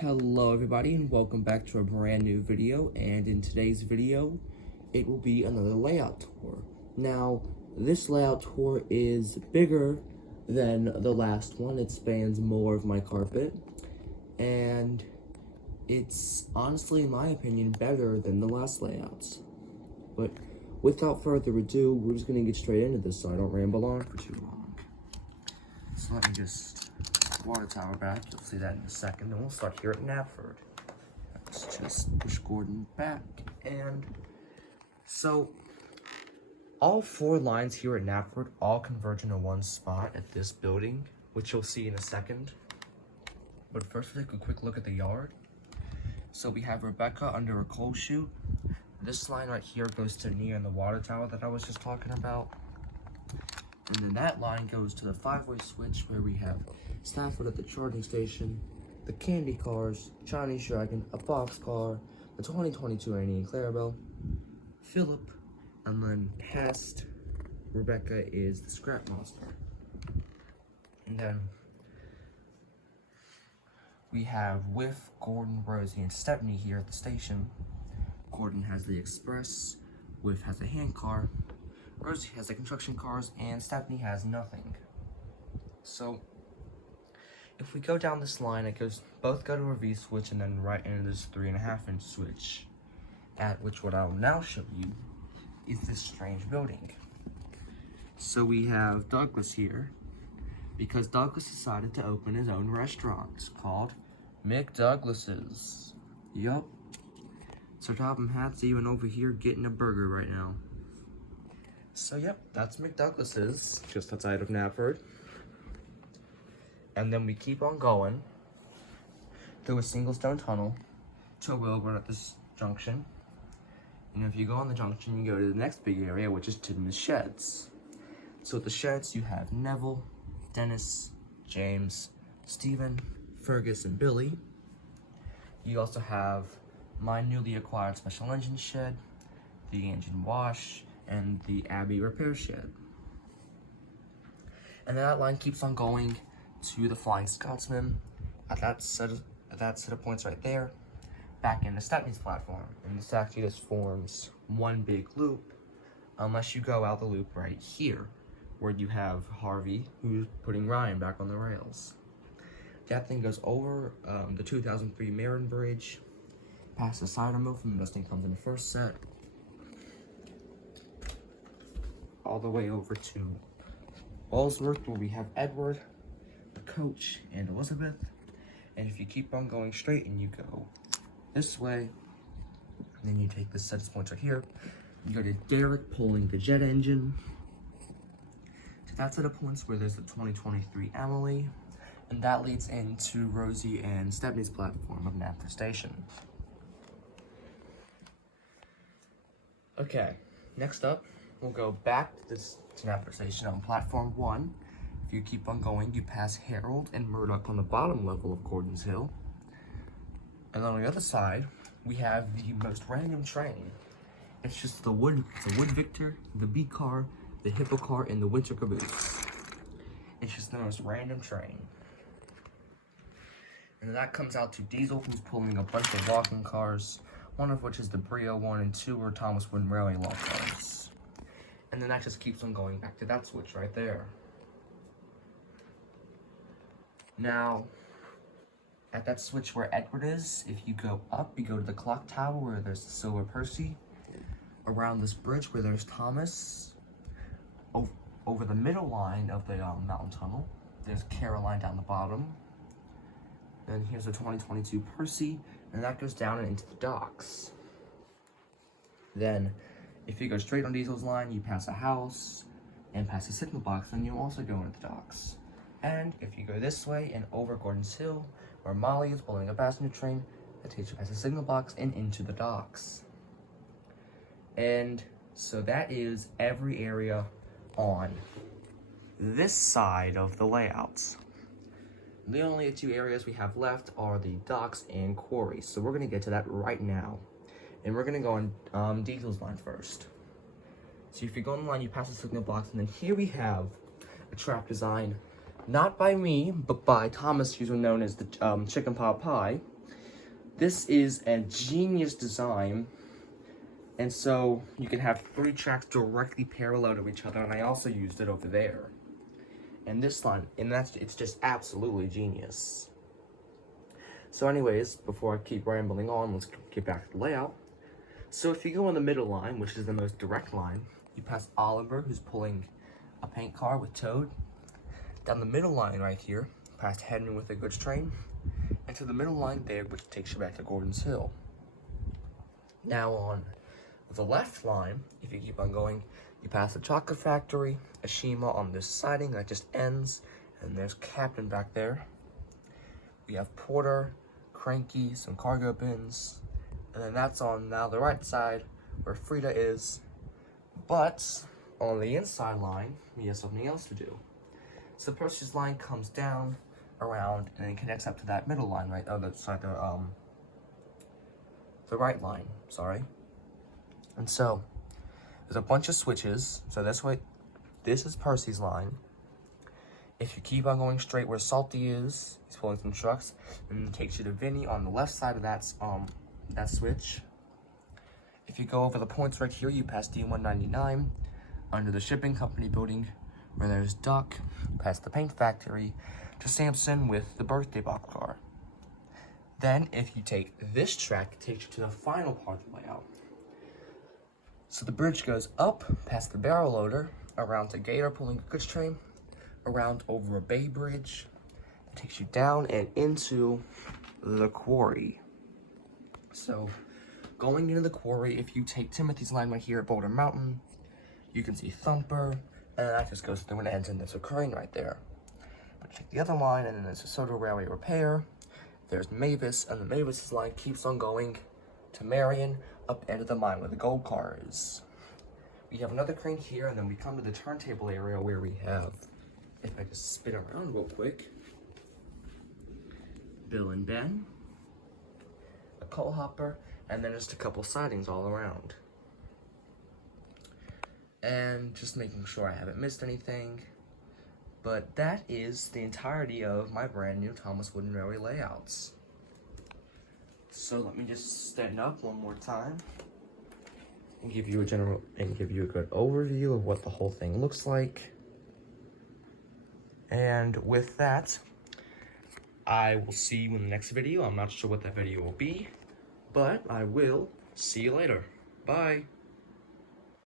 Hello everybody and welcome back to a brand new video, and in today's video it will be another layout tour. Now this layout tour is bigger than the last one. It spans more of my carpet and it's honestly, in my opinion, better than the last layouts. But without further ado, we're just gonna get straight into this so I don't ramble on for too long. So let me just water tower back. You'll see that in a second. Then we'll start here at Knapford. Let's just push Gordon back. And so all four lines here at Knapford all converge into one spot at this building, which you'll see in a second. But first, we'll take a quick look at the yard. So we have Rebecca under a coal chute. This line right here goes to near the water tower that I was just talking about. And then that line goes to the 5-way switch where we have Stafford at the charging station, the candy cars, Chinese Dragon, a boxcar, the 2022 Annie and Clarabelle, Philip, and then past Rebecca is the Scrap Monster. And then we have with Gordon, Rosie, and Stepney here at the station. Gordon has the express, Whiff has a hand car, Rosie has the construction cars, and Stepney has nothing. So if we go down this line, it goes both go to a V switch and then right into this 3.5-inch switch, at which what I'll now show you is this strange building. So we have Douglas here because Douglas decided to open his own restaurant called McDouglas's. Yup. So Topham Hat's even over here getting a burger right now. So yep, that's McDouglas's, just outside of Knapford. And then we keep on going through a single stone tunnel to a railroad at this junction. And if you go on the junction, you go to the next big area, which is Tidman's Sheds. So at the sheds, you have Neville, Dennis, James, Stephen, Fergus, and Billy. You also have my newly acquired special engine shed, the engine wash, and the Abbey repair shed. And that line keeps on going to the Flying Scotsman at that set of points right there, back into Stepney's platform. And this actually just forms one big loop, unless you go out the loop right here, where you have Harvey, who's putting Ryan back on the rails. That thing goes over the 2003 Marin Bridge, past the cider mill from this thing comes in the first set, all the way over to Walsworth, where we have Edward, the coach, and Elizabeth. And if you keep on going straight and you go this way, and then you take this set of points right here, you go to Derek pulling the jet engine. So that's at a points where there's the 2023 Emily, and that leads into Rosie and Stepney's platform of Knapford Station. Okay, next up, we'll go back to Knapford Station on platform 1. If you keep on going, you pass Harold and Murdoch on the bottom level of Gordon's Hill. And on the other side, we have the most random train. It's just the Wood Victor, the B car, the Hippo car, and the Winter Caboose. It's just the most random train. And that comes out to Diesel, who's pulling a bunch of walking cars, one of which is the Brio 1 and 2 or Thomas Wooden Railway Law cars. And then that just keeps on going back to that switch right there. Now, at that switch where Edward is, if you go up, you go to the clock tower where there's the Silver Percy. Around this bridge where there's Thomas. Over the middle line of the mountain tunnel, there's Caroline down the bottom. Then here's the 2022 Percy, and that goes down and into the docks. Then, if you go straight on Diesel's line, you pass a house and pass a signal box, and you'll also go into the docks. And if you go this way and over Gordon's Hill, where Molly is pulling a passenger train, that takes you past the signal box and into the docks. And so that is every area on this side of the layouts. The only two areas we have left are the docks and quarry, so we're going to get to that right now. And we're going to go on Diesel's line first. So if you go on the line, you pass the signal box, and then here we have a track design, not by me, but by Thomas, who's known as the Chicken Pot Pie. This is a genius design, and so you can have 3 tracks directly parallel to each other, and I also used it over there. And this line, and it's just absolutely genius. So anyways, before I keep rambling on, let's get back to the layout. So if you go on the middle line, which is the most direct line, you pass Oliver, who's pulling a paint car with Toad. Down the middle line right here, past Henry with a goods train, and to the middle line there, which takes you back to Gordon's Hill. Now on the left line, if you keep on going, you pass the chocolate factory, Ashima on this siding that just ends, and there's Captain back there. We have Porter, Cranky, some cargo bins, and then that's on now the right side where Frida is. But on the inside line, we have something else to do. So Percy's line comes down around and then connects up to that middle line, right? Oh, that's like the right line, sorry. And so there's a bunch of switches. So this is Percy's line. If you keep on going straight where Salty is, he's pulling some trucks, and it takes you to Vinny on the left side of that switch. If you go over the points right here, you pass D199 under the shipping company building where there's Duck, past the paint factory to Samson with the birthday box car. Then if you take this track, it takes you to the final part of the layout. So the bridge goes up past the barrel loader, around to Gator pulling a goods train, around over a bay bridge. It takes you down and into the quarry. So going into the quarry, if you take Timothy's line right here at Boulder Mountain, you can see Thumper, and that just goes through and ends in this occurring right there. But you take the other line, and then there's a Soda Railway Repair. There's Mavis, and the Mavis's line keeps on going to Marion, up the end of the mine where the gold car is. We have another crane here, and then we come to the turntable area where we have, if I just spin around real quick, Bill and Ben, a coal hopper, and then just a couple sidings all around. And just making sure I haven't missed anything. But that is the entirety of my brand new Thomas Wooden Railway layouts. So let me just stand up one more time and give you a good overview of what the whole thing looks like. And with that, I will see you in the next video. I'm not sure what that video will be, but I will see you later. Bye.